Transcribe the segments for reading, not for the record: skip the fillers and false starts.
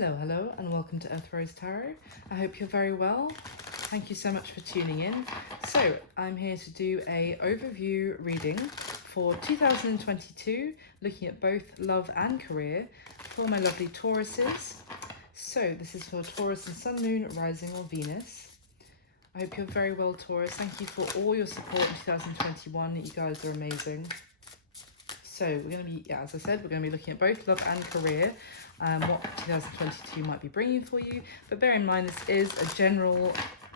Hello, and welcome to Earth Rose Tarot. I hope you're very well. Thank you so much for tuning in. So, I'm here to do a overview reading for 2022, looking at both love and career for my lovely Tauruses. So, this is for Taurus and Sun, Moon, Rising, or Venus. I hope you're very well, Taurus. Thank you for all your support in 2021. You guys are amazing. So we're going to be, as I said, we're going to be looking at both love and career, what 2022 might be bringing for you. But bear in mind, this is a general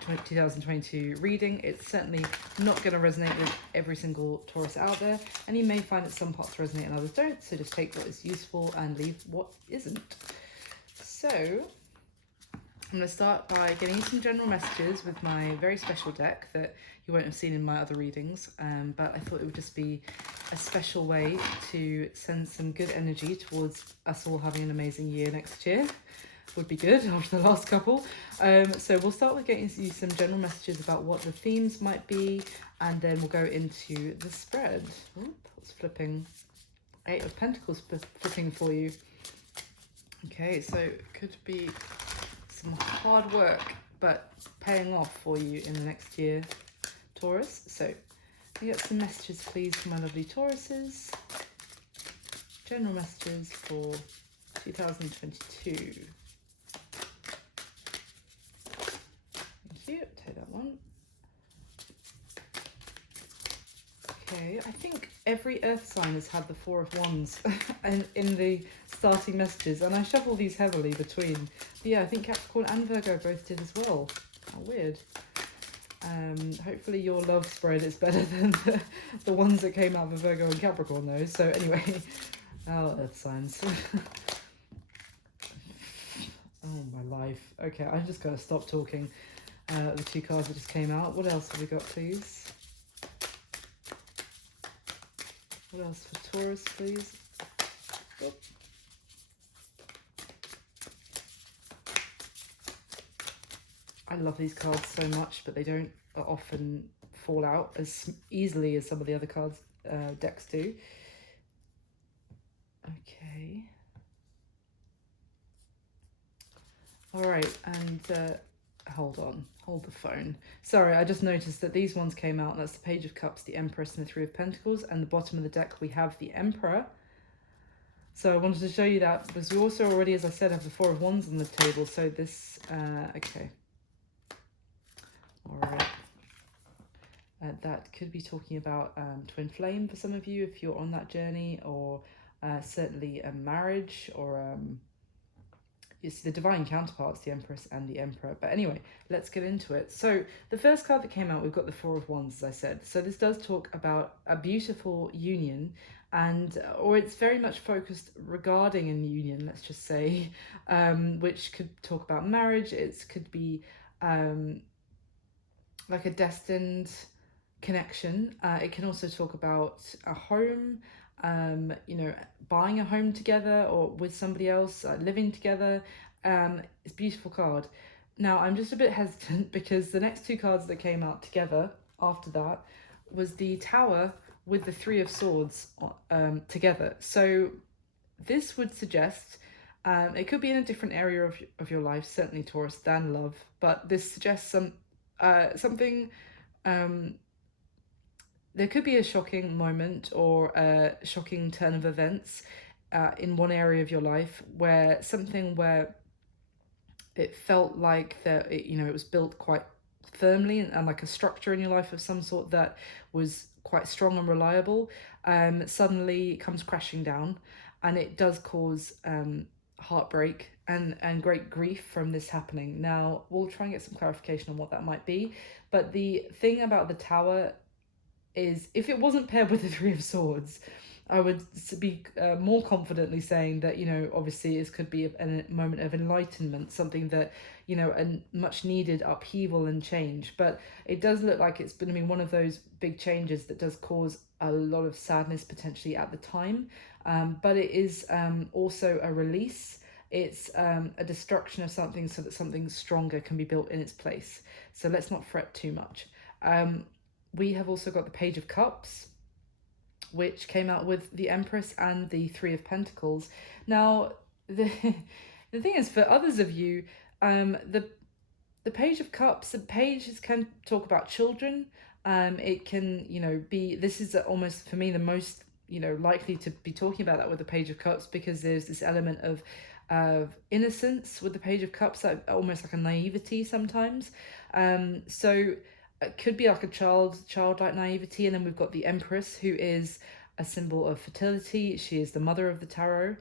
2022 reading. It's certainly not going to resonate with every single Taurus out there, and you may find that some parts resonate and others don't. So just take what is useful and leave what isn't. So I'm going to start by getting you some general messages with my very special deck that you won't have seen in my other readings, but I thought it would just be a special way to send some good energy towards us all having an amazing year next year. Would be good after the last couple. So we'll start with getting you some general messages about what the themes might be, and then we'll go into the spread. Oop, it's flipping. 8 of Pentacles flipping for you. Okay, so it could be some hard work, but paying off for you in the next year, Taurus. So can you get some messages, please, for my lovely Tauruses? General messages for 2022. Thank you. Take that one. Okay, I think every Earth sign has had the Four of Wands in the starting messages, and I shuffle these heavily between. But yeah, I think Capricorn and Virgo both did as well. How weird. Hopefully your love spread is better than the ones that came out for Virgo and Capricorn though. So anyway, our Earth signs. Oh my life. Okay, I just gotta stop talking. The 2 cards that just came out. What else have we got, please? What else for Taurus, please? Oh. I love these cards so much, but they don't often fall out as easily as some of the other cards decks do. Okay. All right, and hold the phone. Sorry, I just noticed that these ones came out. That's the Page of Cups, the Empress, and the 3 of Pentacles. And the bottom of the deck, we have the Emperor. So I wanted to show you that because we also already, as I said, have the 4 of Wands on the table. So this, okay. All right. That could be talking about twin flame for some of you if you're on that journey, or certainly a marriage, or it's the divine counterparts, the Empress and the Emperor. But anyway, let's get into it. So the first card that came out, we've got the 4 of Wands, as I said. So this does talk about a beautiful union, and or it's very much focused regarding a union, let's just say, which could talk about marriage. It could be like a destined connection. It can also talk about a home, you know, buying a home together or with somebody else, living together. It's a beautiful card. Now, I'm just a bit hesitant because the next 2 cards that came out together after that was the Tower with the 3 of Swords together. So this would suggest, it could be in a different area of your life, certainly Taurus, than love, but this suggests something. There could be a shocking moment or a shocking turn of events in one area of your life where it felt like that it was built quite firmly and like a structure in your life of some sort that was quite strong and reliable, suddenly comes crashing down, and it does cause heartbreak and great grief from this happening. Now, we'll try and get some clarification on what that might be, but the thing about the Tower is, if it wasn't paired with the 3 of Swords, I would be more confidently saying that, obviously this could be a moment of enlightenment, something that, a much needed upheaval and change. But it does look like it's going to be one of those big changes that does cause a lot of sadness potentially at the time. But it is also a release. It's a destruction of something so that something stronger can be built in its place. So let's not fret too much. We have also got the Page of Cups, which came out with the Empress and the 3 of Pentacles. Now, The thing is, for others of you, the Page of Cups, the pages can talk about children. It can, you know, be, this is almost for me the most, you know, likely to be talking about that with the Page of Cups, because there's this element of innocence with the Page of Cups, like almost like a naivety sometimes. So it could be like a childlike naivety. And then we've got the Empress, who is a symbol of fertility. She is the mother of the tarot.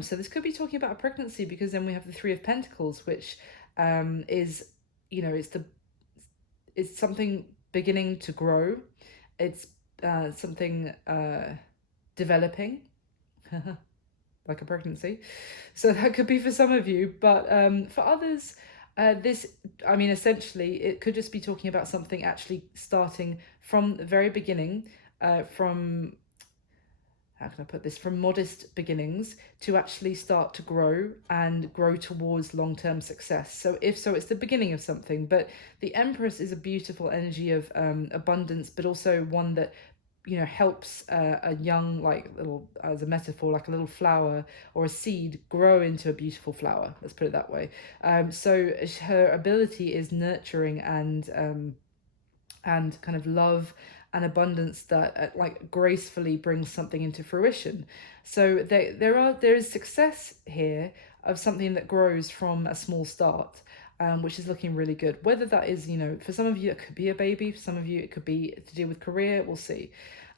So this could be talking about a pregnancy, because then we have the Three of Pentacles, which is, you know, it's something beginning to grow. It's something developing, like a pregnancy. So that could be for some of you, but for others, this, I mean, essentially, it could just be talking about something actually starting from the very beginning, from, how can I put this, from modest beginnings to actually start to grow and grow towards long-term success. So if so, it's the beginning of something. But the Empress is a beautiful energy of abundance, but also one that, you know, helps a young, like, little, as a metaphor, like a little flower or a seed grow into a beautiful flower. Let's put it that way. So her ability is nurturing and kind of love and abundance that like gracefully brings something into fruition. So there is success here of something that grows from a small start, which is looking really good. Whether that is, you know, for some of you it could be a baby, for some of you it could be to do with career, we'll see.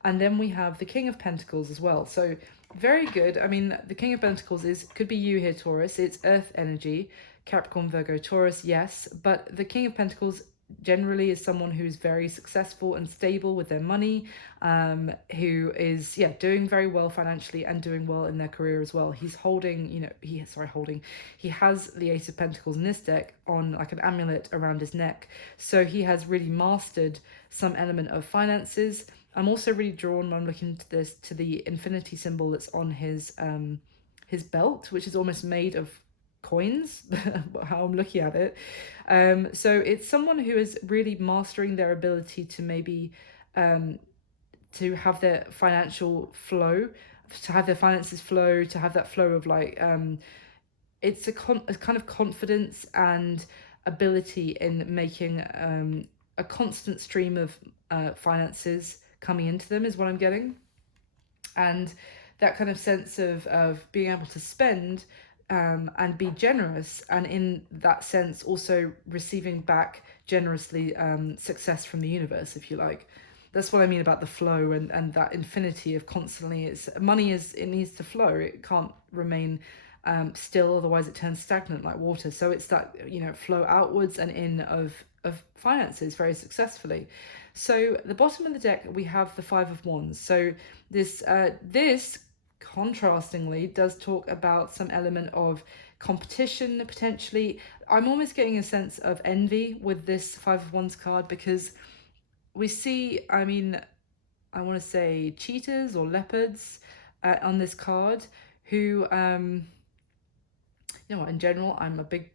And then we have the King of Pentacles as well. So very good. I mean, the King of Pentacles could be you here, Taurus. It's earth energy, Capricorn, Virgo, Taurus, yes. But the King of Pentacles generally is someone who's very successful and stable with their money, who is, yeah, doing very well financially and doing well in their career as well. He's holding, you know, he has the Ace of Pentacles in this deck on like an amulet around his neck. So he has really mastered some element of finances. I'm also really drawn, when I'm looking to this, to the infinity symbol that's on his belt, which is almost made of coins, how I'm looking at it. So it's someone who is really mastering their ability to maybe to have their financial flow, to have their finances flow, to have that flow of like it's a kind of confidence and ability in making a constant stream of finances coming into them is what I'm getting. And that kind of sense of being able to spend and be generous, and in that sense also receiving back generously success from the universe, if you like. That's what I mean about the flow and that infinity of constantly, it's money it needs to flow. It can't remain still, otherwise it turns stagnant like water. So it's that, you know, flow outwards and in of finances very successfully. So the bottom of the deck we have the Five of Wands. So this contrastingly does talk about some element of competition potentially. I'm almost getting a sense of envy with this Five of Wands card, because we see, I mean, I want to say cheetahs or leopards on this card, who you know, in general, I'm a big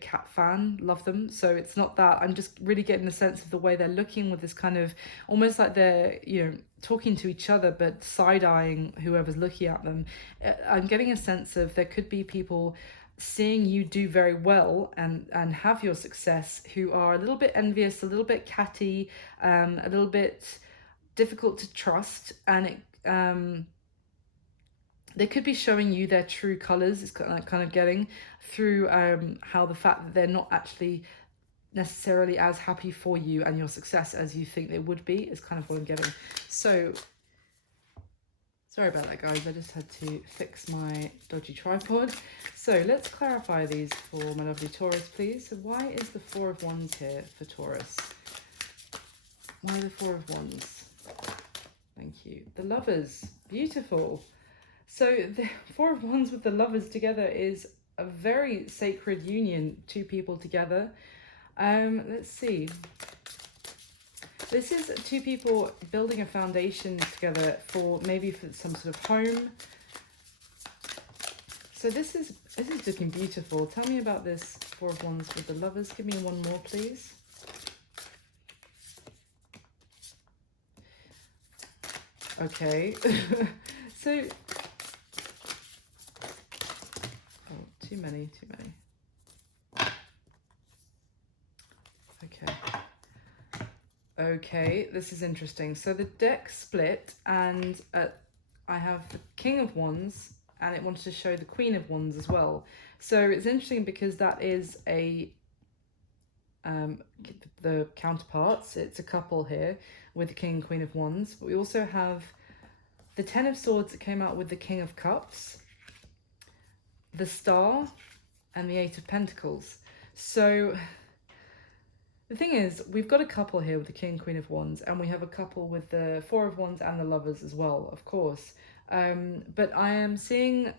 cat fan, love them. So it's not that, I'm just really getting a sense of the way they're looking with this kind of, almost like they're, you know, talking to each other but side-eyeing whoever's looking at them. I'm getting a sense of there could be people seeing you do very well and have your success, who are a little bit envious, a little bit catty, a little bit difficult to trust, and it they could be showing you their true colors. It's kind of getting through how the fact that they're not actually necessarily as happy for you and your success as you think they would be is kind of what I'm getting. So sorry about that, guys. I just had to fix my dodgy tripod. So let's clarify these for my lovely Taurus, please. So why is the Four of Wands here for Taurus? Why the Four of Wands? Thank you. The Lovers. Beautiful. So the Four of Wands with the Lovers together is a very sacred union, two people together. Let's see. This is two people building a foundation together for maybe for some sort of home. So this is looking beautiful. Tell me about this Four of Wands with the Lovers. Give me one more, please. Okay. So Too many. Okay, this is interesting. So the deck split, and I have the King of Wands, and it wanted to show the Queen of Wands as well. So it's interesting because that is a the counterparts. It's a couple here with the King and Queen of Wands. But we also have the Ten of Swords that came out with the King of Cups, the Star, and the Eight of Pentacles. So the thing is, we've got a couple here with the King and Queen of Wands, and we have a couple with the Four of Wands and the Lovers as well, of course. But I am seeing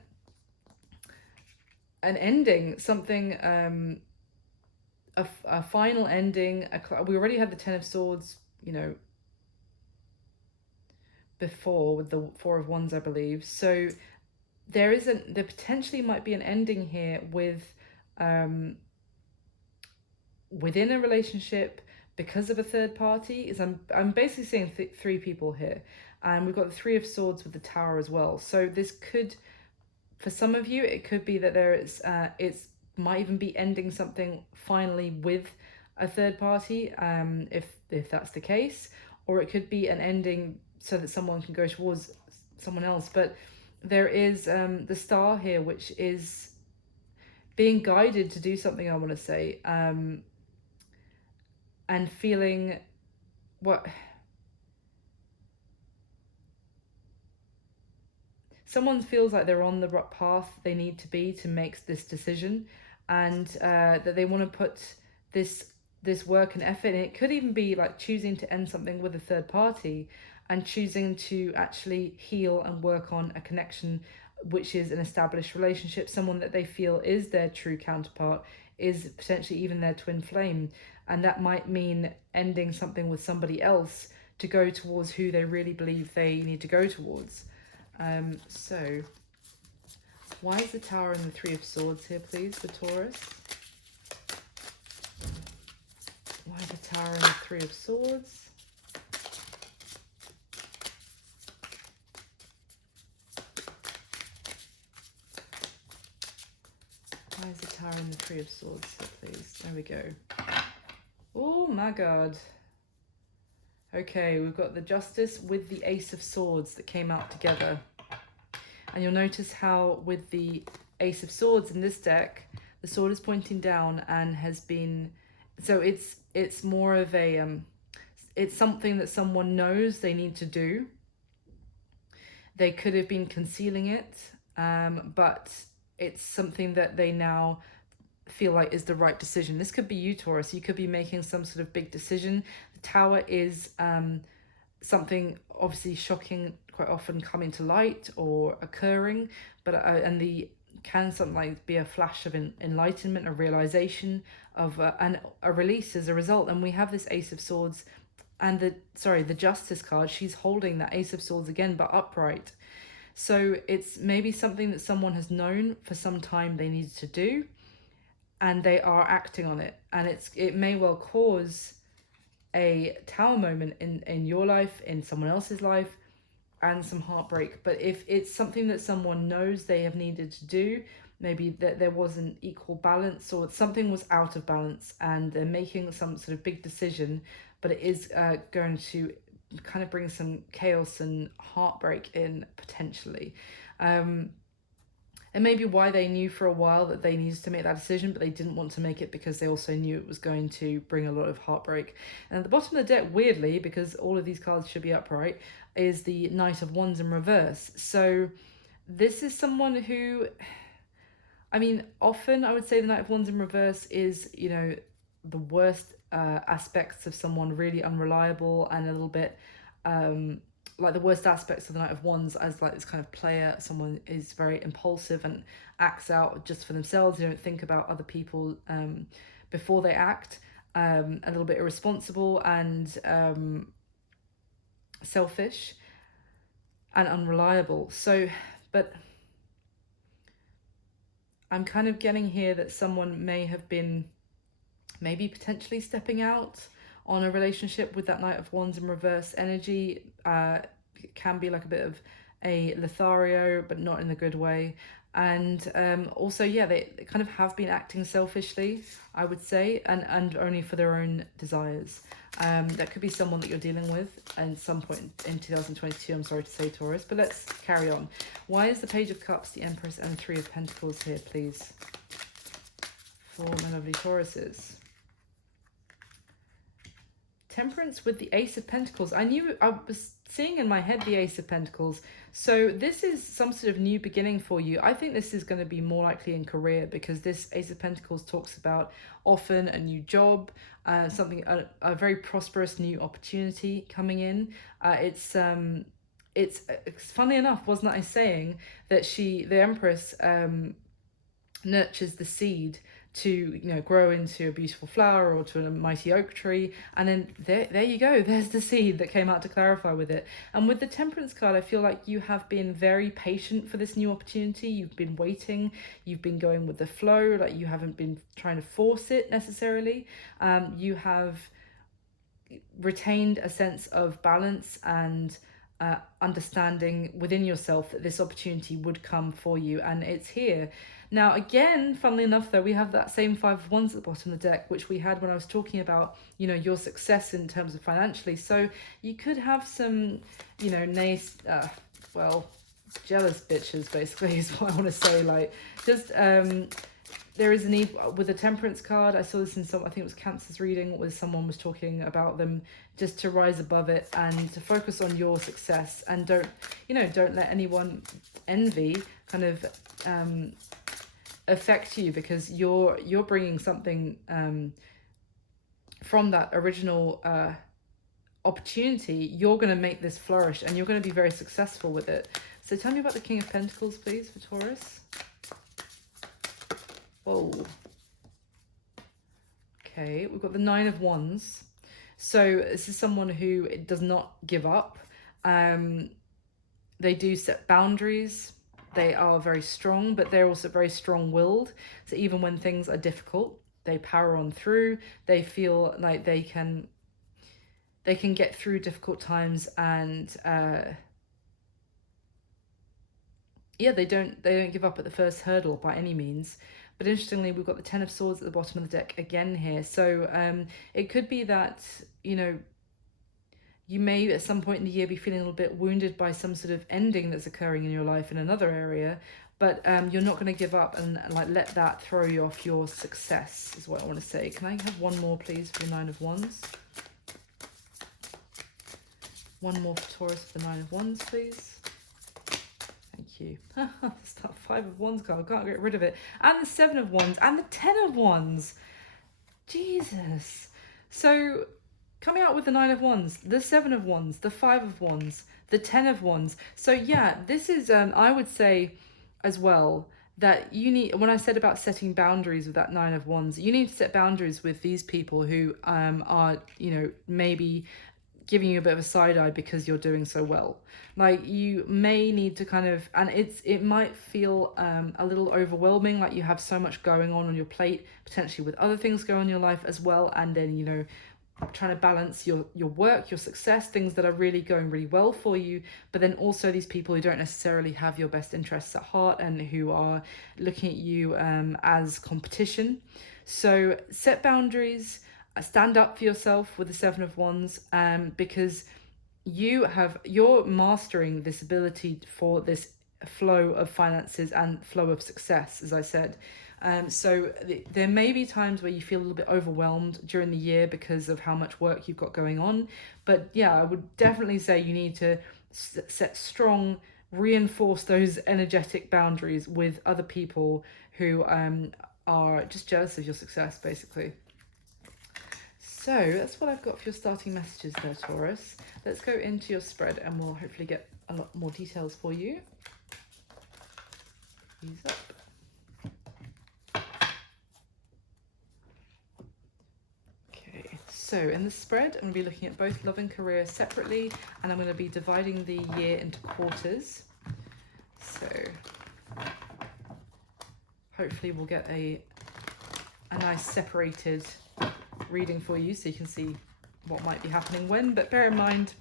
an ending, something, a final ending. We already had the Ten of Swords, you know, before with the Four of Wands, I believe. So there potentially might be an ending here with within a relationship because of a third party. Is I'm basically seeing three people here, and we've got the Three of Swords with the Tower as well. So this could, for some of you, it could be that there is it's might even be ending something finally with a third party, if that's the case, or it could be an ending so that someone can go towards someone else. But there is the Star here, which is being guided to do something, I want to say, and feeling what someone feels like they're on the path they need to be to make this decision, and that they want to put this work and effort. And it could even be like choosing to end something with a third party and choosing to actually heal and work on a connection which is an established relationship, someone that they feel is their true counterpart, is potentially even their twin flame. And that might mean ending something with somebody else to go towards who they really believe they need to go towards. So why is the Tower and the Three of Swords here, please, for Taurus? Why the Tower and the Three of Swords? Why is the Tower and the Three of Swords here, please? There we go. Oh my god. Okay, we've got the Justice with the Ace of Swords that came out together. And you'll notice how with the Ace of Swords in this deck, the sword is pointing down and has been... So it's more of a... it's something that someone knows they need to do. They could have been concealing it, but it's something that they now feel like is the right decision. This could be you, Taurus. You could be making some sort of big decision. The Tower is something obviously shocking, quite often coming to light or occurring, but and the can something like be a flash of enlightenment, a realization of and a release as a result. And we have this Ace of Swords and the Justice card. She's holding that Ace of Swords again, but upright. So it's maybe something that someone has known for some time they needed to do, and they are acting on it. And it may well cause a Tower moment in your life, in someone else's life, and some heartbreak. But if it's something that someone knows they have needed to do, maybe that there wasn't equal balance or something was out of balance and they're making some sort of big decision, but it is going to kind of bring some chaos and heartbreak in potentially. And maybe why they knew for a while that they needed to make that decision, but they didn't want to make it because they also knew it was going to bring a lot of heartbreak. And at the bottom of the deck, weirdly, because all of these cards should be upright, is the Knight of Wands in reverse. So this is someone who, I mean, often I would say the Knight of Wands in reverse is, you know, the worst aspects of someone, really unreliable and a little bit like the worst aspects of the Knight of Wands as like this kind of player. Someone is very impulsive and acts out just for themselves. They don't think about other people before they act. A little bit irresponsible and selfish and unreliable. So, but I'm kind of getting here that someone may have been maybe potentially stepping out on a relationship with that Knight of Wands in reverse energy. It can be like a bit of a Lothario, but not in the good way. And also, yeah, they kind of have been acting selfishly, I would say, and only for their own desires. That could be someone that you're dealing with at some point in 2022, I'm sorry to say, Taurus, but let's carry on. Why is the Page of Cups, the Empress, and the Three of Pentacles here, please, for my lovely Tauruses? Temperance with the Ace of Pentacles. I was seeing in my head the Ace of Pentacles. So this is some sort of new beginning for you. I think this is going to be more likely in career, because this Ace of Pentacles talks about often a new job, a very prosperous new opportunity coming in. It's funny enough, wasn't I saying that the Empress, nurtures the seed to, you know, grow into a beautiful flower or to a mighty oak tree, and then there you go, there's the seed that came out to clarify with it. And with the Temperance card, I feel like you have been very patient for this new opportunity. You've been waiting, you've been going with the flow, like you haven't been trying to force it necessarily. You have retained a sense of balance and understanding within yourself that this opportunity would come for you, and it's here. Now, again, funnily enough, though, we have that same Five of Wands at the bottom of the deck, which we had when I was talking about, you know, your success in terms of financially. So you could have some, you know, jealous bitches, basically, is what I want to say. Like, just, there is a need with the Temperance card. I saw this in I think it was Cancer's reading, where someone was talking about them just to rise above it and to focus on your success, and don't let anyone envy kind of affect you, because you're bringing something from that original opportunity. You're going to make this flourish, and you're going to be very successful with it. So tell me about the King of Pentacles, please, for Taurus. Whoa. Okay, we've got the Nine of Wands. So this is someone who does not give up. They do set boundaries. They are very strong, but they're also very strong-willed. So even when things are difficult, they power on through. They feel like they can get through difficult times, and yeah, they don't give up at the first hurdle by any means. But interestingly, we've got the Ten of Swords at the bottom of the deck again here. So it could be that, you know, you may at some point in the year be feeling a little bit wounded by some sort of ending that's occurring in your life in another area, but you're not going to give up and like let that throw you off your success, is what I want to say. Can I have one more, please, for the Nine of Wands? One more for Taurus for the Nine of Wands, please. Thank you. It's that Five of Wands card. I can't get rid of it. And the Seven of Wands and the Ten of Wands. Jesus. So coming out with the Nine of Wands, the Seven of Wands, the Five of Wands, the Ten of Wands. So yeah, this is, I would say as well, that you need, when I said about setting boundaries with that Nine of Wands, you need to set boundaries with these people who are, you know, maybe giving you a bit of a side eye because you're doing so well. Like, you may need to kind of, and it might feel a little overwhelming, like you have so much going on your plate, potentially with other things going on in your life as well, and then, you know, trying to balance your work, your success, things that are really going really well for you, but then also these people who don't necessarily have your best interests at heart and who are looking at you as competition. So set boundaries, stand up for yourself with the Seven of Wands, because you're mastering this ability for this flow of finances and flow of success, as I said. So there may be times where you feel a little bit overwhelmed during the year because of how much work you've got going on. But yeah, I would definitely say you need to set strong, reinforce those energetic boundaries with other people who are just jealous of your success, basically. So that's what I've got for your starting messages there, Taurus. Let's go into your spread and we'll hopefully get a lot more details for you. Ease up. So in the spread, I'm going to be looking at both love and career separately, and I'm going to be dividing the year into quarters. So hopefully we'll get a nice separated reading for you so you can see what might be happening when. But bear in mind,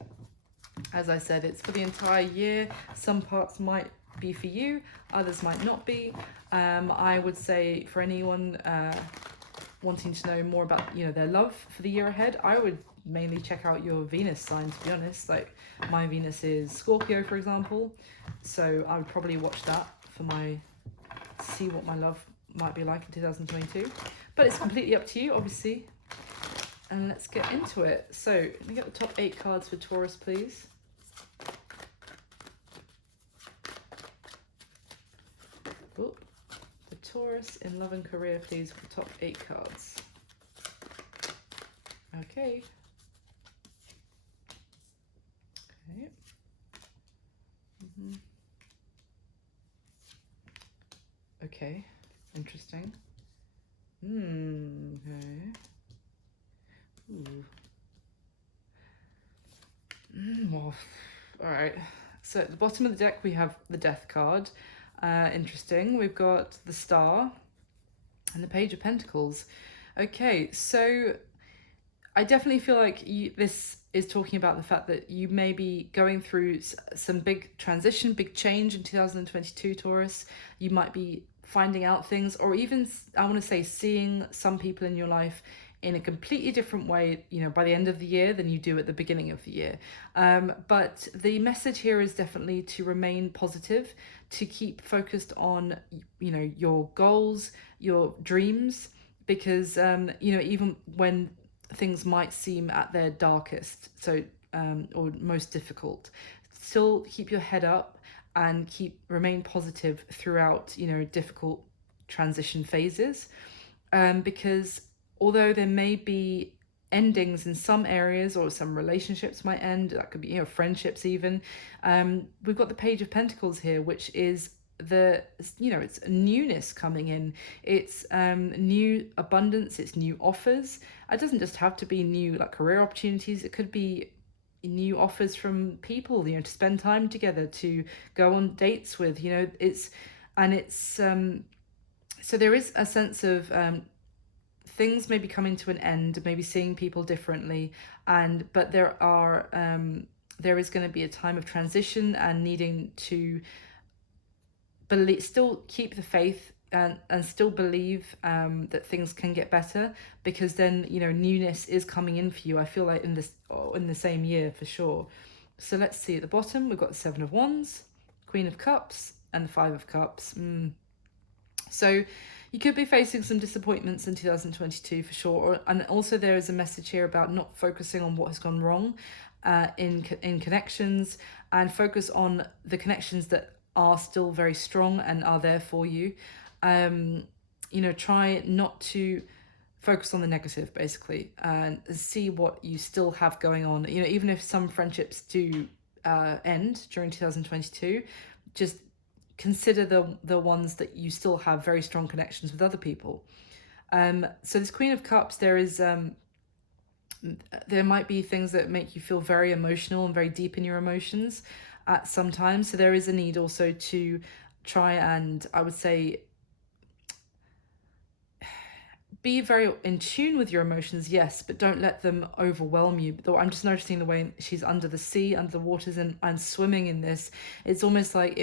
as I said, it's for the entire year. Some parts might be for you, others might not be. I would say for anyone wanting to know more about, you know, their love for the year ahead, I would mainly check out your Venus sign, to be honest. Like my Venus is Scorpio, for example, so I would probably watch that for see what my love might be like in 2022. But it's completely up to you, obviously. And let's get into it. So let me get the top 8 cards for Taurus, please. Oop. The Taurus in love and career, please, for the top 8 cards. Okay. Okay. Okay. Interesting. Okay. Ooh. Well, all right. So at the bottom of the deck, we have the Death card. Interesting. We've got the Star and the Page of Pentacles. Okay, so I definitely feel like this is talking about the fact that you may be going through some big transition, big change in 2022, Taurus. You might be finding out things, or even, I want to say, seeing some people in your life in a completely different way, you know, by the end of the year than you do at the beginning of the year. But the message here is definitely to remain positive, to keep focused on, you know, your goals, your dreams, because, you know, even when things might seem at their darkest, so or most difficult, still keep your head up and remain positive throughout, you know, difficult transition phases, because although there may be endings in some areas, or some relationships might end, that could be, you know, friendships even, we've got the Page of Pentacles here, which is you know, it's newness coming in. It's new abundance, it's new offers. It doesn't just have to be new like career opportunities, it could be new offers from people, you know, to spend time together, to go on dates with, you know. So there is a sense of things may be coming to an end, maybe seeing people differently, but there is going to be a time of transition and needing to still keep the faith and still believe that things can get better, because then, you know, newness is coming in for you, I feel like, in the same year for sure. So let's see, at the bottom we've got the 7 of Wands, Queen of Cups, and the 5 of Cups. So you could be facing some disappointments in 2022 for sure, and also there is a message here about not focusing on what has gone wrong in connections, and focus on the connections that are still very strong and are there for you. You know, try not to focus on the negative, basically, and see what you still have going on. You know, even if some friendships do end during 2022, just consider the ones that you still have very strong connections with other people. So this Queen of Cups, there might be things that make you feel very emotional and very deep in your emotions at some time. So there is a need also to try and, I would say, be very in tune with your emotions, yes, but don't let them overwhelm you. Though I'm just noticing the way she's under the sea, under the waters, and swimming in this. It's almost like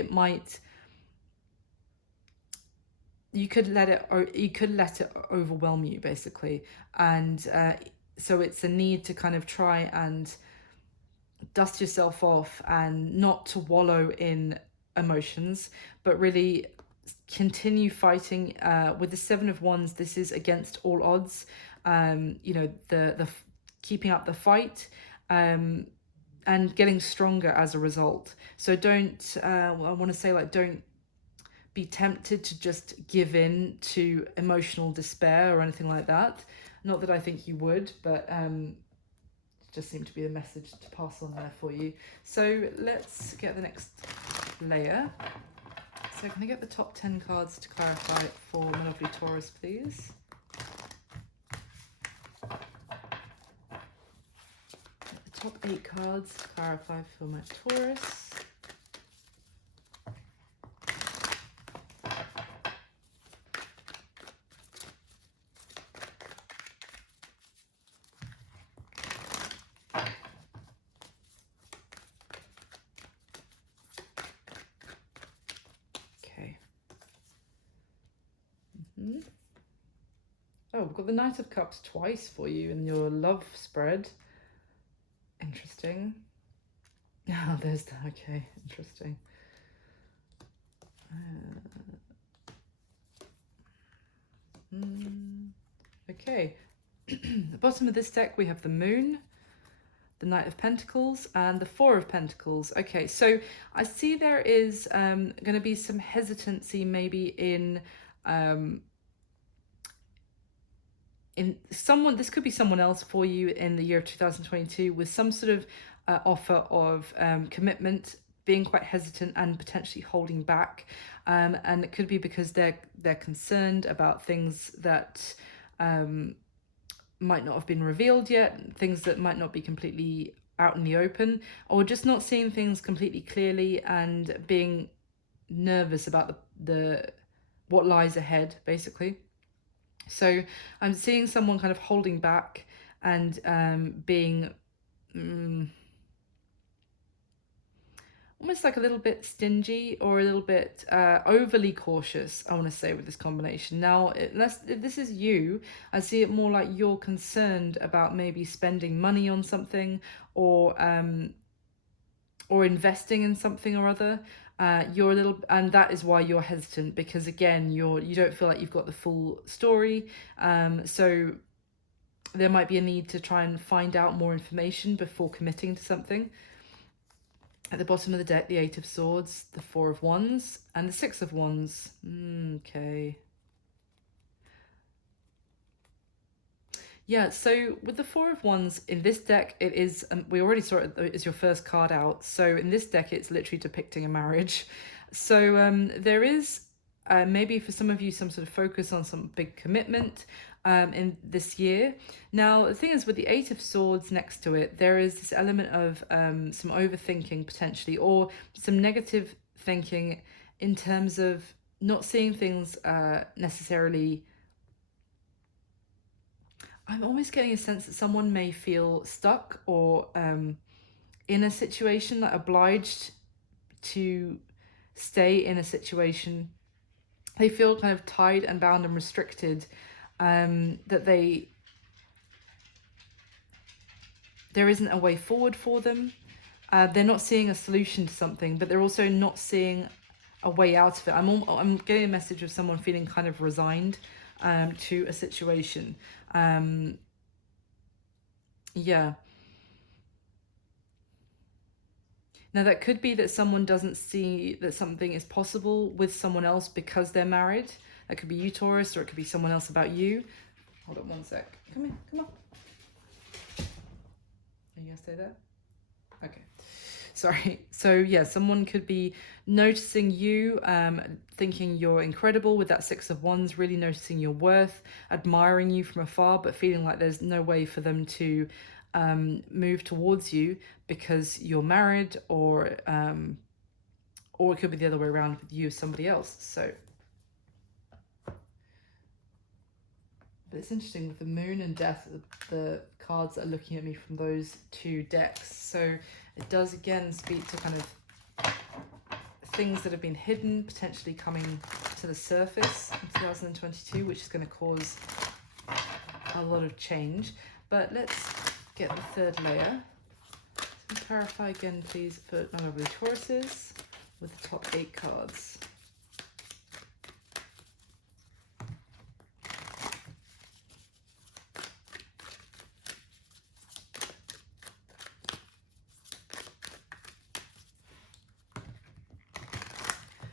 you could let it overwhelm you, basically. And so it's a need to kind of try and dust yourself off, and not to wallow in emotions, but really continue fighting. With the 7 of Wands, this is against all odds. You know, the keeping up the fight, and getting stronger as a result. So don't I want to say, like, don't be tempted to just give in to emotional despair or anything like that. Not that I think you would, but just seemed to be a message to pass on there for you. So let's get the next layer. So can I get the top 10 cards to clarify it for my lovely Taurus, please? The top 8 cards to clarify for my Taurus. Oh, we've got the Knight of Cups twice for you in your love spread. Interesting. Oh, there's that. Okay, interesting. Okay. At the bottom of this deck, we have the Moon, the Knight of Pentacles, and the Four of Pentacles. Okay, so I see there is going to be some hesitancy maybe in someone, this could be someone else for you in the year of 2022 with some sort of offer of commitment, being quite hesitant and potentially holding back, and it could be because they're concerned about things that might not have been revealed yet, things that might not be completely out in the open, or just not seeing things completely clearly and being nervous about the what lies ahead, basically. So I'm seeing someone kind of holding back and being almost like a little bit stingy or a little bit overly cautious, I want to say, with this combination. Now, if this is you, I see it more like you're concerned about maybe spending money on something or investing in something or other. You're a little, and that is why you're hesitant, because again, you don't feel like you've got the full story. So there might be a need to try and find out more information before committing to something. At the bottom of the deck, the Eight of Swords, the Four of Wands, and the Six of Wands. Okay. Yeah, so with the Four of Wands in this deck, it is, we already saw it as your first card out. So in this deck, it's literally depicting a marriage. So there is maybe for some of you some sort of focus on some big commitment in this year. Now, the thing is, with the Eight of Swords next to it, there is this element of some overthinking potentially, or some negative thinking in terms of not seeing things necessarily. I'm almost getting a sense that someone may feel stuck or in a situation, like obliged to stay in a situation. They feel kind of tied and bound and restricted, that there isn't a way forward for them. They're not seeing a solution to something, but they're also not seeing a way out of it. I'm getting a message of someone feeling kind of resigned to a situation. Yeah. Now, that could be that someone doesn't see that something is possible with someone else because they're married. That could be you, Taurus, or it could be someone else about you. Hold on one sec. Come here, come on. Are you gonna stay there? Okay. Sorry. So yeah, someone could be noticing you, thinking you're incredible with that Six of Wands, really noticing your worth, admiring you from afar, but feeling like there's no way for them to move towards you because you're married, or it could be the other way around with you, somebody else. So, but it's interesting with the Moon and Death, the cards that are looking at me from those two decks. So it does again speak to kind of things that have been hidden, potentially coming to the surface in 2022, which is going to cause a lot of change. But let's get the third layer. So clarify again, please, for my lovely Tauruses with the top 8 cards.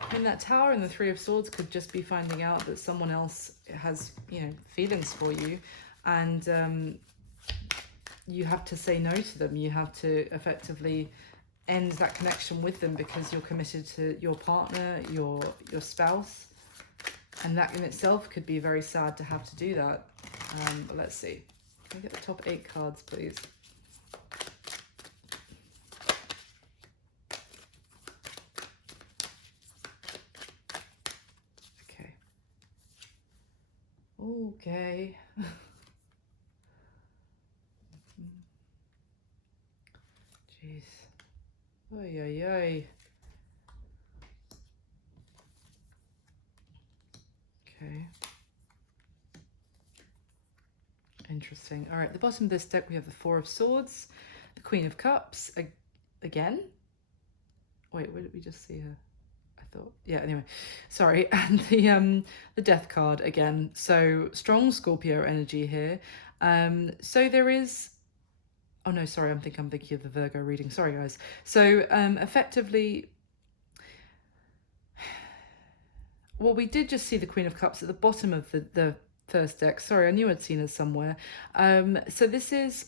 I mean, that Tower and the Three of Swords could just be finding out that someone else has, feelings for you, and you have to say no to them. You have to effectively end that connection with them because you're committed to your partner, your spouse, and that in itself could be very sad to have to do that. But let's see. Can we get the top 8 cards, please? Okay. Jeez. Oy, oy, oy. Okay. Interesting. All right, at the bottom of this deck, we have the Four of Swords, the Queen of Cups, again. Wait, where did we just see her? I thought, yeah, anyway, sorry. And the Death card again. So strong Scorpio energy here. So there is, oh no, sorry, I'm thinking of the Virgo reading. Sorry, guys. So effectively, well, we did just see the Queen of Cups at the bottom of the first deck. Sorry, I knew I'd seen it somewhere. So this is,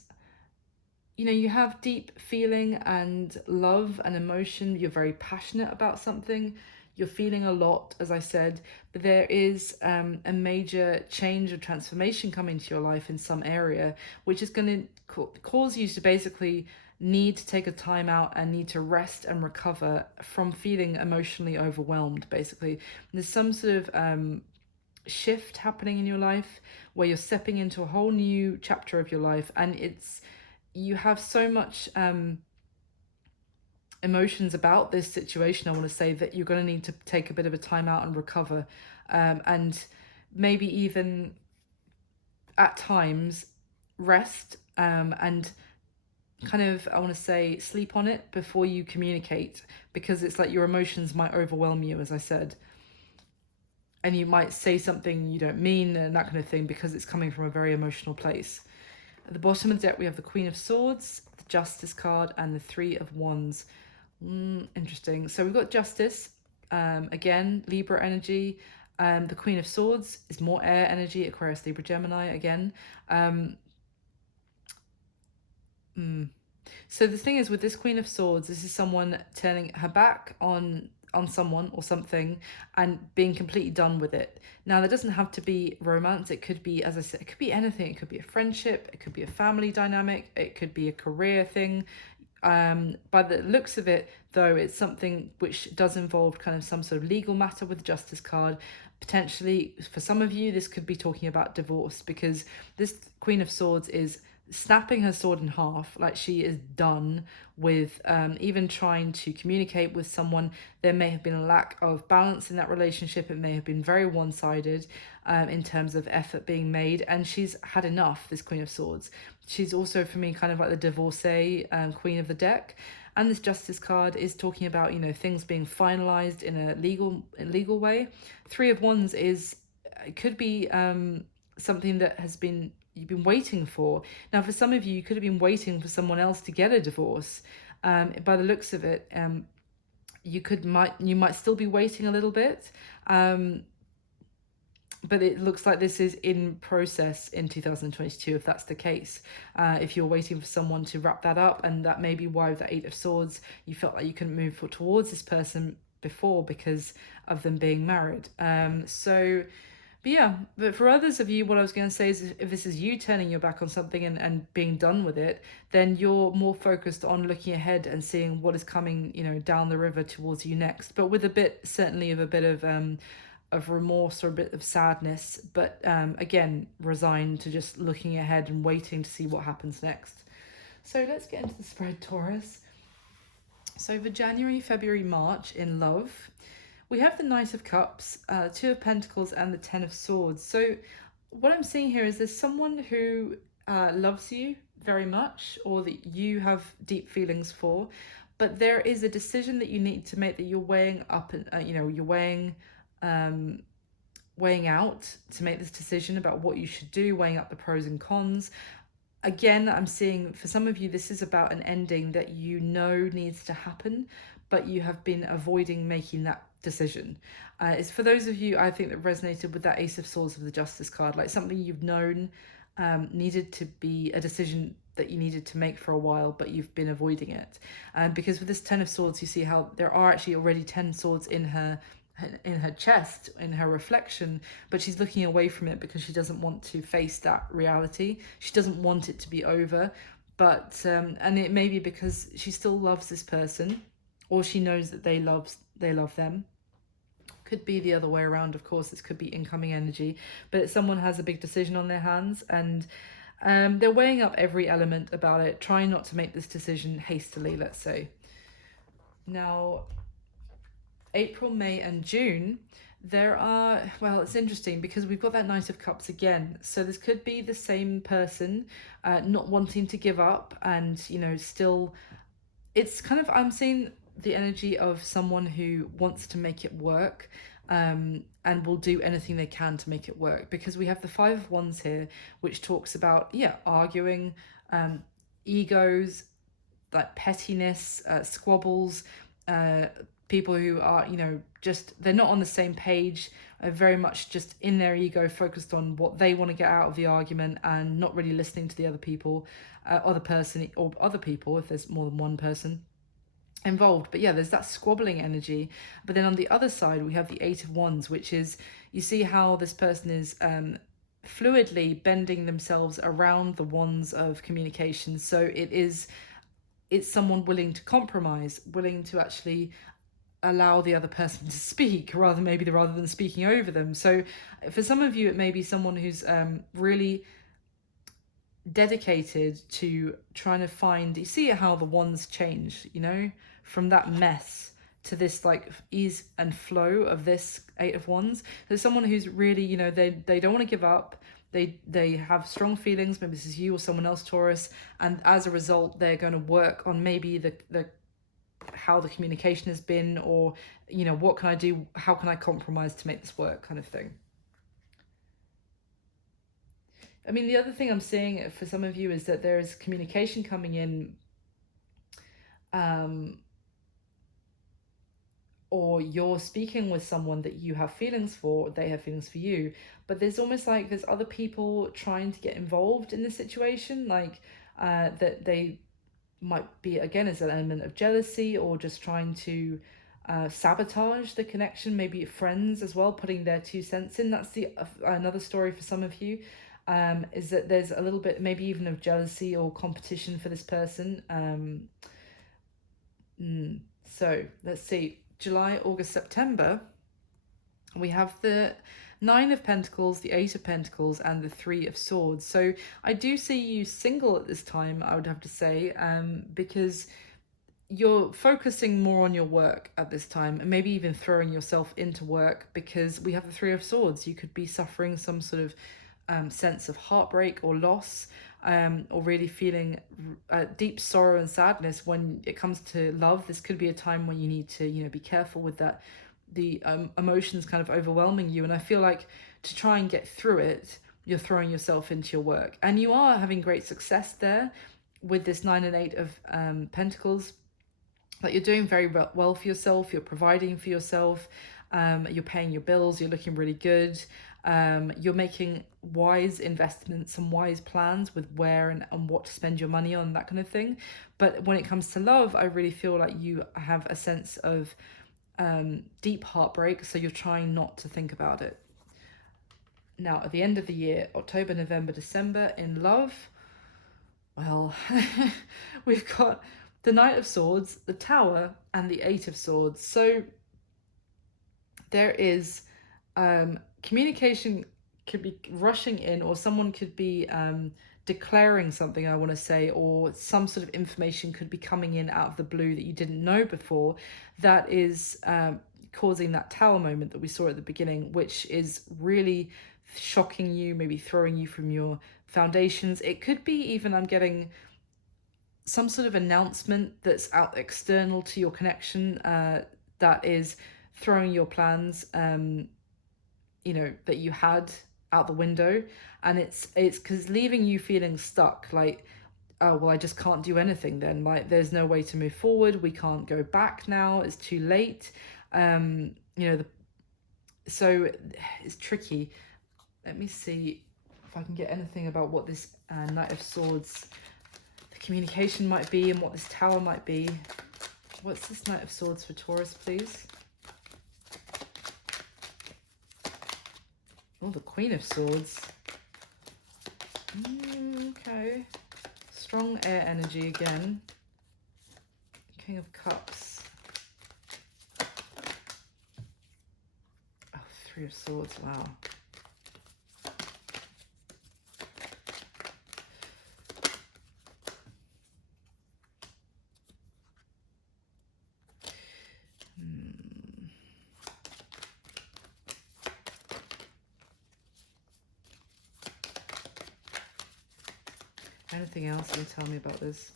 you know, you have deep feeling and love and emotion. You're very passionate about something. You're feeling a lot, as I said, but there is a major change or transformation coming to your life in some area, which is going to cause you to basically need to take a time out and need to rest and recover from feeling emotionally overwhelmed, basically. There's some sort of shift happening in your life where you're stepping into a whole new chapter of your life, and you have so much emotions about this situation, I want to say, that you're going to need to take a bit of a time out and recover, and maybe even at times rest, and kind of, I want to say, sleep on it before you communicate, because it's like your emotions might overwhelm you, as I said, and you might say something you don't mean and that kind of thing because it's coming from a very emotional place. At the bottom of the deck, we have the Queen of Swords, the Justice card, and the Three of Wands. Interesting. So we've got Justice, again, Libra energy. The Queen of Swords is more air energy, Aquarius, Libra, Gemini, again. So the thing is, with this Queen of Swords, this is someone turning her back on someone or something and being completely done with it. Now, there doesn't have to be romance. It could be, as I said, it could be anything. It could be a friendship. It could be a family dynamic. It could be a career thing. By the looks of it, though, it's something which does involve kind of some sort of legal matter with the Justice card. Potentially, for some of you, this could be talking about divorce, because this Queen of Swords is snapping her sword in half, like she is done with even trying to communicate with someone. There may have been a lack of balance in that relationship. It may have been very one-sided in terms of effort being made, and she's had enough, this Queen of Swords. She's also, for me, kind of like the divorcee queen of the deck. And this Justice card is talking about, you know, things being finalized in a legal way. Three of Wands is, it could be something that you've been waiting for. Now, for some of you, you could have been waiting for someone else to get a divorce. By the looks of it, you might still be waiting a little bit, but it looks like this is in process in 2022, if that's the case. If you're waiting for someone to wrap that up, and that may be why with the Eight of Swords, you felt like you couldn't move towards this person before because of them being married. But for others of you, what I was going to say is, if this is you turning your back on something and being done with it, then you're more focused on looking ahead and seeing what is coming, you know, down the river towards you next. But with a bit of remorse or a bit of sadness, but again, resigned to just looking ahead and waiting to see what happens next. So let's get into the spread, Taurus. So for January, February, March in love, we have the Knight of Cups, Two of Pentacles, and the Ten of Swords. So what I'm seeing here is there's someone who loves you very much, or that you have deep feelings for, but there is a decision that you need to make, that you're weighing up, and you're weighing out to make this decision about what you should do, weighing up the pros and cons. Again, I'm seeing for some of you, this is about an ending that you know needs to happen, but you have been avoiding making that decision. It's for those of you, I think, that resonated with that Ace of Swords of the Justice card, like something you've known needed to be a decision that you needed to make for a while, but you've been avoiding it. Because with this Ten of Swords, you see how there are actually already 10 swords in her chest, in her reflection, but she's looking away from it because she doesn't want to face that reality. She doesn't want it to be over, but and it may be because she still loves this person, or she knows that they love them. Could be the other way around, of course. This could be incoming energy, but someone has a big decision on their hands, and they're weighing up every element about it, trying not to make this decision hastily, let's say. Now, April, May, and June, There are, well, it's interesting because we've got that Knight of Cups again. So this could be the same person not wanting to give up and, you know, still, it's kind of, I'm seeing the energy of someone who wants to make it work, and will do anything they can to make it work, because we have the Five of Wands here, which talks about, yeah, arguing, egos, like pettiness, squabbles, people who are, you know, just, they're not on the same page, very much just in their ego, focused on what they want to get out of the argument and not really listening to the other people, other person, or other people if there's more than one person involved. But yeah, there's that squabbling energy. But then on the other side we have the Eight of Wands, which is, you see how this person is fluidly bending themselves around the wands of communication. So it's someone willing to compromise, willing to actually allow the other person to speak, rather than speaking over them. So for some of you it may be someone who's really dedicated to trying to find, you see how the wands change, you know, from that mess to this like ease and flow of this Eight of Wands. There's someone who's really, you know, they don't want to give up, they have strong feelings, maybe this is you or someone else, Taurus, and as a result they're going to work on maybe the how the communication has been, or, you know, what can I do, how can I compromise to make this work, kind of thing. I mean, the other thing I'm seeing for some of you is that there is communication coming in, or you're speaking with someone that you have feelings for, they have feelings for you, but there's almost like there's other people trying to get involved in the situation, like that they might be, again, as an element of jealousy, or just trying to sabotage the connection, maybe friends as well, putting their 2 cents in. That's the another story for some of you, is that there's a little bit maybe even of jealousy or competition for this person. So let's see, July, August, September, we have the Nine of Pentacles, the Eight of Pentacles, and the Three of Swords. So I do see you single at this time, I would have to say, because you're focusing more on your work at this time, and maybe even throwing yourself into work, because we have the Three of Swords. You could be suffering some sort of sense of heartbreak or loss, or really feeling deep sorrow and sadness when it comes to love. This could be a time when you need to, you know, be careful with that, the emotions kind of overwhelming you. And I feel like to try and get through it, you're throwing yourself into your work, and you are having great success there with this 9 and 8 of Pentacles. Like, you're doing very well for yourself, you're providing for yourself, you're paying your bills, you're looking really good, you're making wise investments and wise plans with where and what to spend your money on, that kind of thing. But when it comes to love, I really feel like you have a sense of deep heartbreak, so you're trying not to think about it. Now, at the end of the year, October, November, December, in love, well, we've got the Knight of Swords, the Tower, and the Eight of Swords. So there is communication could be rushing in, or someone could be declaring something, I want to say, or some sort of information could be coming in out of the blue that you didn't know before, that is causing that Tower moment that we saw at the beginning, which is really shocking you, maybe throwing you from your foundations. It could be even, I'm getting some sort of announcement that's out external to your connection, that is throwing your plans, you know, that you had out the window. And it's because leaving you feeling stuck, like, oh well, I just can't do anything then, like there's no way to move forward, we can't go back now, it's too late. You know, so it's tricky. Let me see if I can get anything about what this Knight of Swords, the communication might be, and what this Tower might be. What's this Knight of Swords for Taurus, please? Oh, the Queen of Swords. Okay. Strong air energy again. King of Cups. Oh, Three of Swords, wow. Anything else you can tell me about this?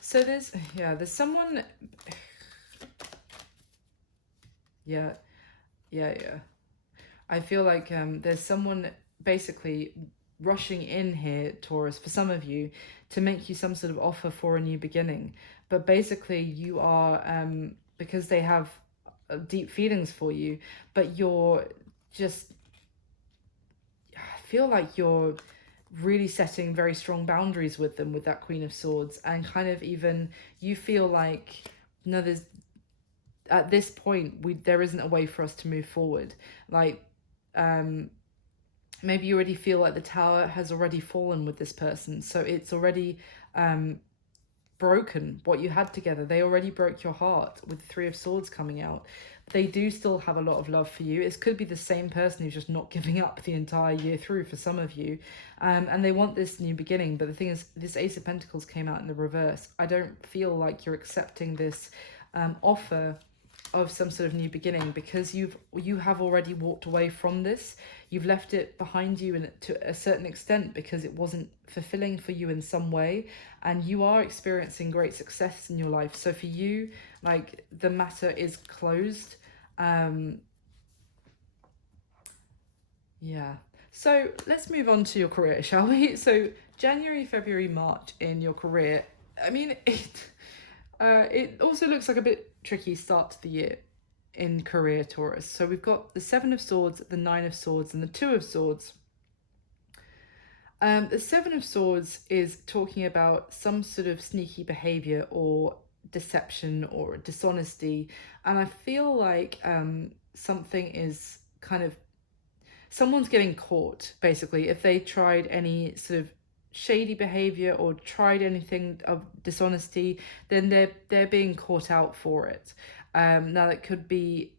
So there's someone, yeah. I feel like there's someone basically rushing in here, Taurus, for some of you, to make you some sort of offer for a new beginning. But basically you are, because they have deep feelings for you, but you're just, I feel like you're really setting very strong boundaries with them, with that Queen of Swords, and kind of even you feel like, no, there's, at this point there isn't a way for us to move forward. Like maybe you already feel like the tower has already fallen with this person, so it's already broken what you had together. They already broke your heart with the Three of Swords coming out. They do still have a lot of love for you. It could be the same person who's just not giving up the entire year through for some of you, and they want this new beginning. But the thing is, this Ace of Pentacles came out in the reverse. I don't feel like you're accepting this offer of some sort of new beginning, because you have already walked away from this. You've left it behind you, and to a certain extent, because it wasn't fulfilling for you in some way, and you are experiencing great success in your life. So for you, like, the matter is closed. Yeah. So let's move on to your career, shall we? So January, February, March in your career. I mean, it also looks like a bit tricky start to the year in career, Taurus. So we've got the Seven of Swords, the Nine of Swords, and the Two of Swords. The Seven of Swords is talking about some sort of sneaky behavior or deception or dishonesty, and I feel like something is kind of, someone's getting caught, basically. If they tried any sort of shady behavior or tried anything of dishonesty, then they're being caught out for it. Now that could be,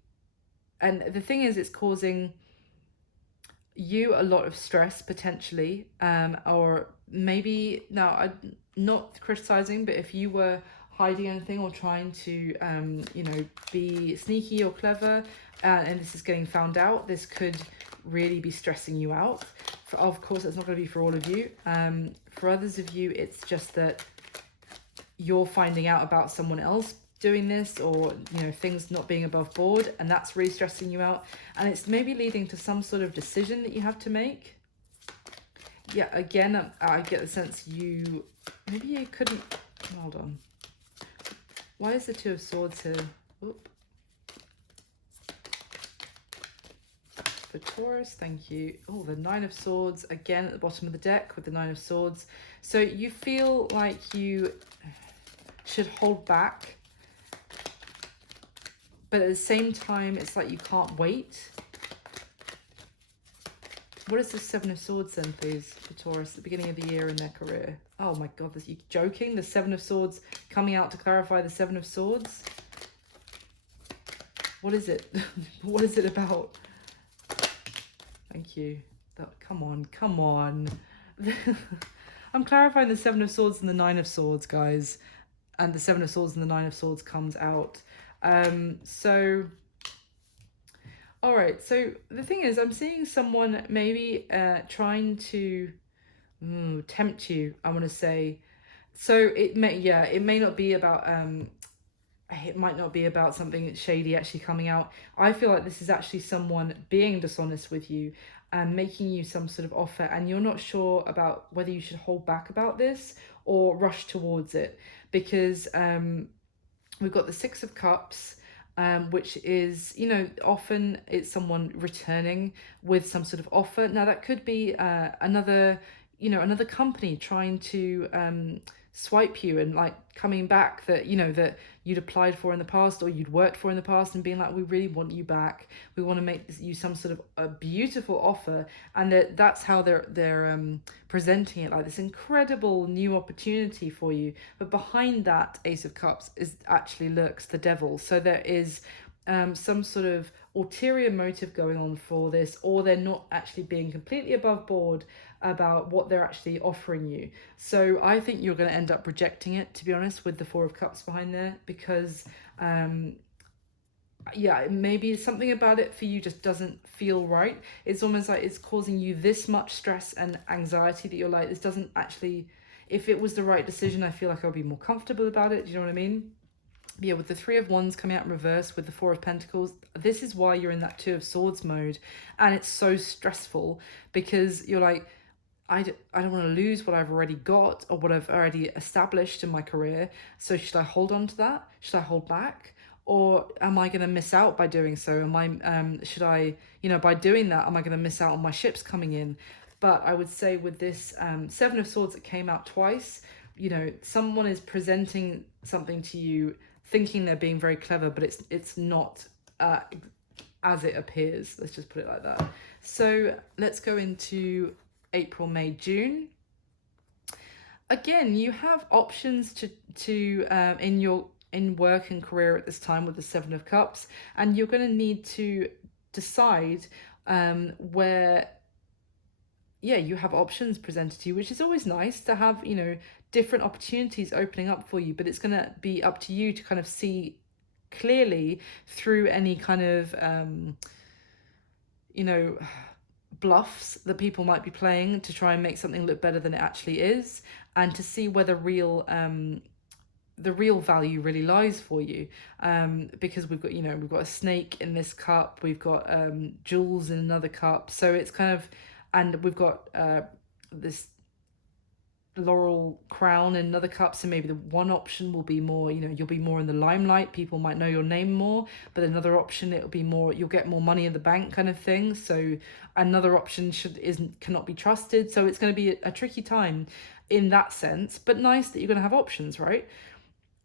and the thing is, it's causing you a lot of stress potentially, or maybe, now I'm not criticizing, but if you were hiding anything or trying to be sneaky or clever, and this is getting found out, this could really be stressing you out. Of course, it's not going to be for all of you. For others of you, it's just that you're finding out about someone else doing this, or things not being above board, and that's really stressing you out, and it's maybe leading to some sort of decision that you have to make. Yeah, again, I get the sense you couldn't, hold on, why is the Two of Swords here? Oop. For Taurus, thank you. Oh, the Nine of Swords again at the bottom of the deck with the Nine of Swords. So you feel like you should hold back, but at the same time, it's like you can't wait. What is the Seven of Swords then, please, for Taurus, at the beginning of the year in their career? Oh my God, are you joking? The Seven of Swords coming out to clarify the Seven of Swords? What is it? What is it about? Thank you. Come on. I'm clarifying the Seven of Swords and the Nine of Swords, guys. And the Seven of Swords and the Nine of Swords comes out. So, all right. So the thing is, I'm seeing someone maybe trying to tempt you, I want to say. So it may not be about it might not be about something shady actually coming out. I feel like this is actually someone being dishonest with you and making you some sort of offer, and you're not sure about whether you should hold back about this or rush towards it, because we've got the Six of Cups, which is, often it's someone returning with some sort of offer. Now that could be another company trying to swipe you, and like coming back that that you'd applied for in the past or you'd worked for in the past, and being like, we really want you back, we want to make you some sort of a beautiful offer, and that's how they're presenting it, like this incredible new opportunity for you. But behind that Ace of Cups is actually lurks the devil. So there is some sort of ulterior motive going on for this, or they're not actually being completely above board about what they're actually offering you. So I think you're going to end up rejecting it, to be honest, with the Four of Cups behind there, because I yeah, maybe something about it for you just doesn't feel right. It's almost like it's causing you this much stress and anxiety that you're like, this doesn't actually, if it was the right decision, I feel like I'll be more comfortable about it. Do you know what I mean? Yeah, with the Three of Wands coming out in reverse with the Four of Pentacles, this is why you're in that Two of Swords mode. And it's so stressful because you're like, I don't want to lose what I've already got or what I've already established in my career. So should I hold on to that? Should I hold back? Or am I going to miss out by doing so? Should I, by doing that, am I going to miss out on my ships coming in? But I would say with this Seven of Swords that came out twice, someone is presenting something to you thinking they're being very clever, but it's not as it appears. Let's just put it like that. So let's go into April, May, June. Again, you have options to in work and career at this time with the Seven of Cups, and you're going to need to decide where, yeah, you have options presented to you, which is always nice to have, different opportunities opening up for you, but it's going to be up to you to kind of see clearly through any kind of bluffs that people might be playing to try and make something look better than it actually is, and to see where the real value really lies for you, because we've got a snake in this cup, we've got jewels in another cup, so it's kind of, and we've got this laurel crown in another cup. So maybe the one option will be more, you'll be more in the limelight, people might know your name more, but another option, it'll be more, you'll get more money in the bank kind of thing. So another option cannot be trusted. So it's going to be a tricky time in that sense, but nice that you're going to have options, right?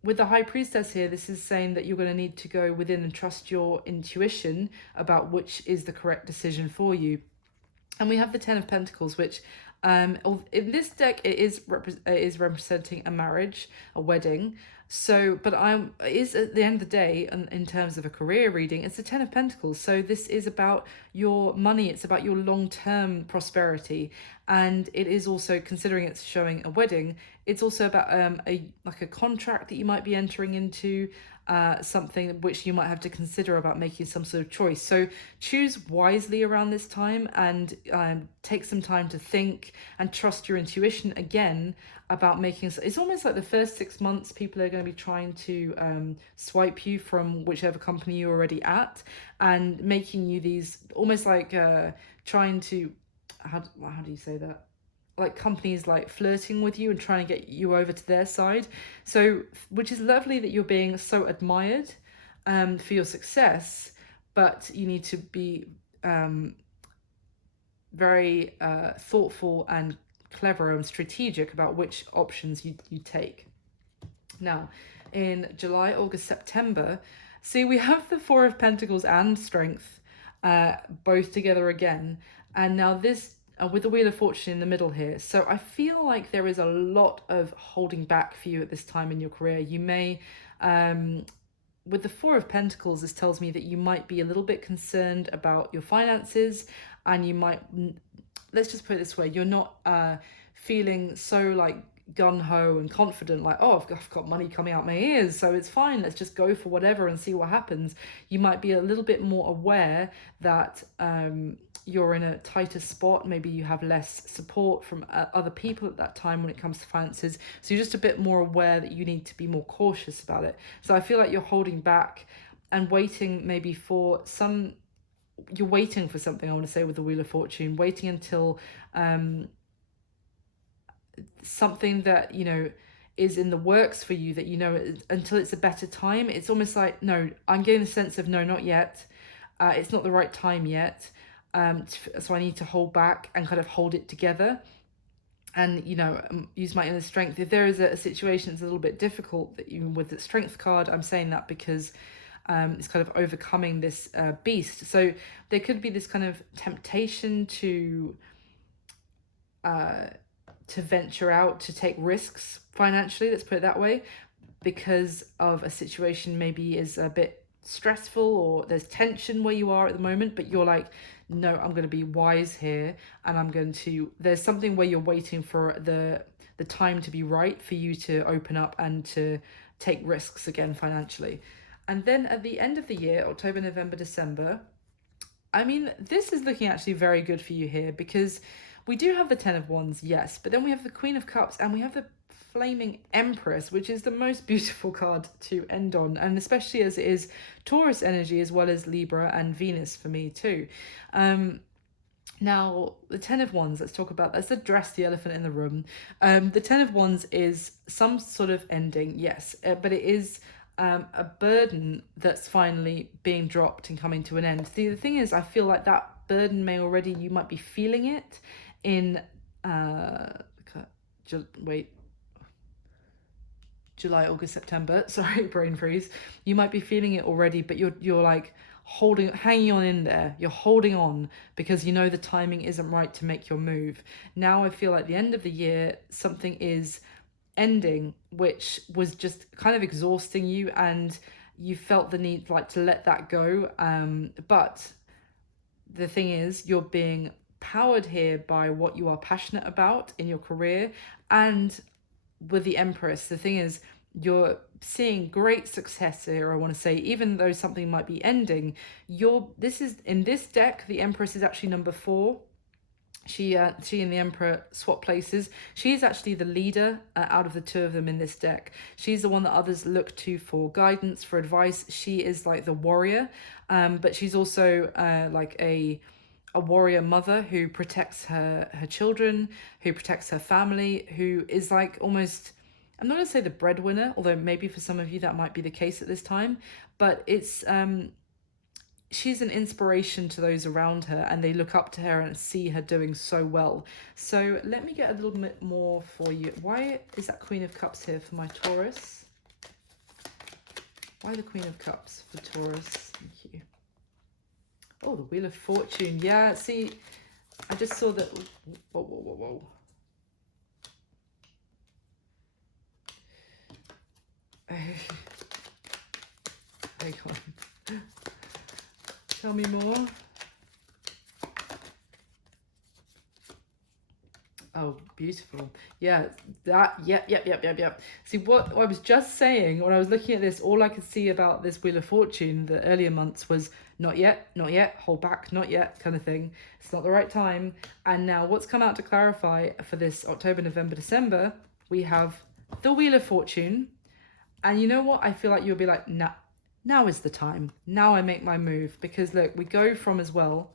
With the High Priestess here, this is saying that you're going to need to go within and trust your intuition about which is the correct decision for you. And we have the Ten of Pentacles, which in this deck it is representing a marriage, a wedding. So, but it is at the end of the day, in terms of a career reading, it's the Ten of Pentacles. So this is about your money, it's about your long-term prosperity, and it is also, considering it's showing a wedding, it's also about a contract that you might be entering into, something which you might have to consider about making some sort of choice. So choose wisely around this time, and take some time to think and trust your intuition again about making. It's almost like the first 6 months people are going to be trying to swipe you from whichever company you're already at, and making you these almost like trying to, how do you say that, like companies like flirting with you and trying to get you over to their side. So, which is lovely that you're being so admired for your success, but you need to be very thoughtful and clever and strategic about which options you take. Now, in July, August, September, see, we have the Four of Pentacles and Strength both together again, and now this with the Wheel of Fortune in the middle here. So I feel like there is a lot of holding back for you at this time in your career. You may, with the Four of Pentacles, this tells me that you might be a little bit concerned about your finances, and you might, let's just put it this way, you're not feeling so like gun-ho and confident, like, oh, I've got money coming out my ears, so it's fine, let's just go for whatever and see what happens. You might be a little bit more aware that you're in a tighter spot. Maybe you have less support from other people at that time when it comes to finances, so you're just a bit more aware that you need to be more cautious about it. So I feel like you're holding back and waiting maybe for you're waiting for something, I want to say, with the Wheel of Fortune, waiting until something that is in the works for you, that until it's a better time. It's almost like, no, I'm getting the sense of no, not yet, it's not the right time yet, so I need to hold back and kind of hold it together, and use my inner strength. If there is a situation that's a little bit difficult, that even with the Strength card, I'm saying that because it's kind of overcoming this beast. So there could be this kind of temptation to venture out, to take risks financially, let's put it that way, because of a situation maybe is a bit stressful, or there's tension where you are at the moment, but you're like, no, I'm going to be wise here, and there's something where you're waiting for the time to be right for you to open up and to take risks again financially. And then at the end of the year, October, November, December, I mean, this is looking actually very good for you here, because we do have the Ten of Wands, yes, but then we have the Queen of Cups and we have the Flaming Empress, which is the most beautiful card to end on, and especially as it is Taurus energy as well as Libra and Venus for me too. Now, the Ten of Wands, let's talk about, let's address the elephant in the room. The Ten of Wands is some sort of ending, yes, but it is a burden that's finally being dropped and coming to an end. The thing is, I feel like that burden may already, you might be feeling it in, July, August, September, sorry, brain freeze. You might be feeling it already, but you're like hanging on in there. You're holding on because you know the timing isn't right to make your move. Now I feel like the end of the year, something is ending, which was just kind of exhausting you, and you felt the need like to let that go. But the thing is, you're being powered here by what you are passionate about in your career. And with the Empress, the thing is, you're seeing great success here, I want to say, even though something might be ending. This is, in this deck, the Empress is actually number 4. She and the Emperor swap places. She is actually the leader out of the two of them in this deck. She's the one that others look to for guidance, for advice. She is like the warrior, but she's also like a warrior mother who protects her children, who protects her family, who is like almost, I'm not going to say the breadwinner, although maybe for some of you that might be the case at this time, but it's she's an inspiration to those around her, and they look up to her and see her doing so well. So let me get a little bit more for you. Why is that Queen of Cups here for my Taurus? Why the Queen of Cups for Taurus? Thank you. Oh, the Wheel of Fortune. Yeah, see, I just saw that. Whoa, whoa, whoa, whoa. Hang on. Tell me more. Oh, beautiful. Yeah, that, yep. See, what I was just saying, when I was looking at this, all I could see about this Wheel of Fortune the earlier months was not yet, hold back, not yet, kind of thing. It's not the right time. And now what's come out to clarify for this October, November, December, we have the Wheel of Fortune. And you know what? I feel like you'll be like, nah, now is the time. Now I make my move. Because look, we go from as well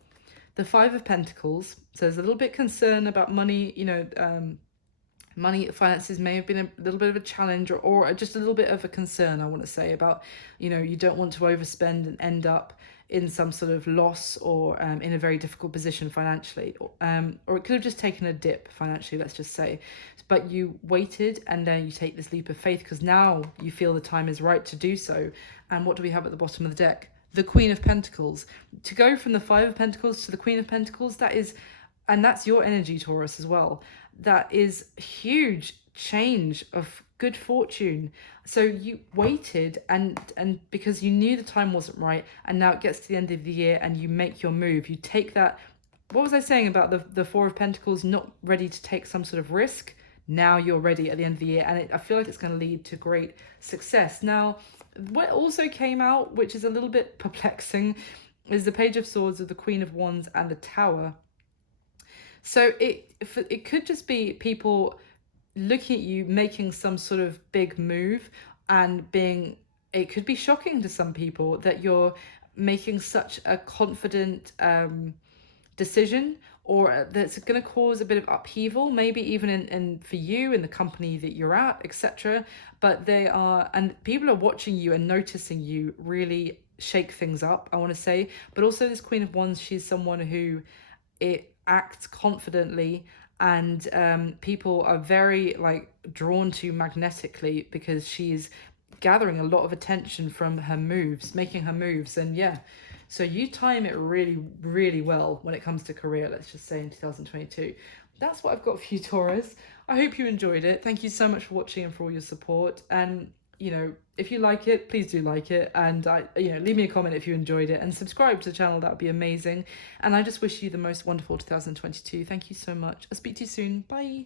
the Five of Pentacles. So there's a little bit concern about money, you know, money, finances may have been a little bit of a challenge, or just a little bit of a concern, I want to say, about, you know, you don't want to overspend and end up in some sort of loss, or in a very difficult position financially, or it could have just taken a dip financially, let's just say. But you waited, and then you take this leap of faith because now you feel the time is right to do so. And what do we have at the bottom of the deck? The Queen of Pentacles. To go from the Five of Pentacles to the Queen of Pentacles, that is, and that's your energy, Taurus, as well. That is a huge change of good fortune. So you waited, and because you knew the time wasn't right, and now it gets to the end of the year and you make your move. You take that, what was I saying about the Four of Pentacles, not ready to take some sort of risk? Now you're ready at the end of the year, and I feel like it's going to lead to great success. Now, what also came out, which is a little bit perplexing, is the Page of Swords with the Queen of Wands and the Tower. So it could just be people looking at you making some sort of big move, and it could be shocking to some people that you're making such a confident decision, or that's going to cause a bit of upheaval, maybe even in for you in the company that you're at, etc. But people are watching you and noticing you really shake things up, I want to say. But also this Queen of Wands, she's someone who acts confidently, and people are very drawn to magnetically, because she's gathering a lot of attention from her moves, making her moves. And yeah, so you time it really, really well when it comes to career, let's just say, in 2022. That's what I've got for you, Taurus. I hope you enjoyed it. Thank you so much for watching and for all your support. And, you know, if you like it, please do like it. And, leave me a comment if you enjoyed it, and subscribe to the channel. That would be amazing. And I just wish you the most wonderful 2022. Thank you so much. I'll speak to you soon. Bye.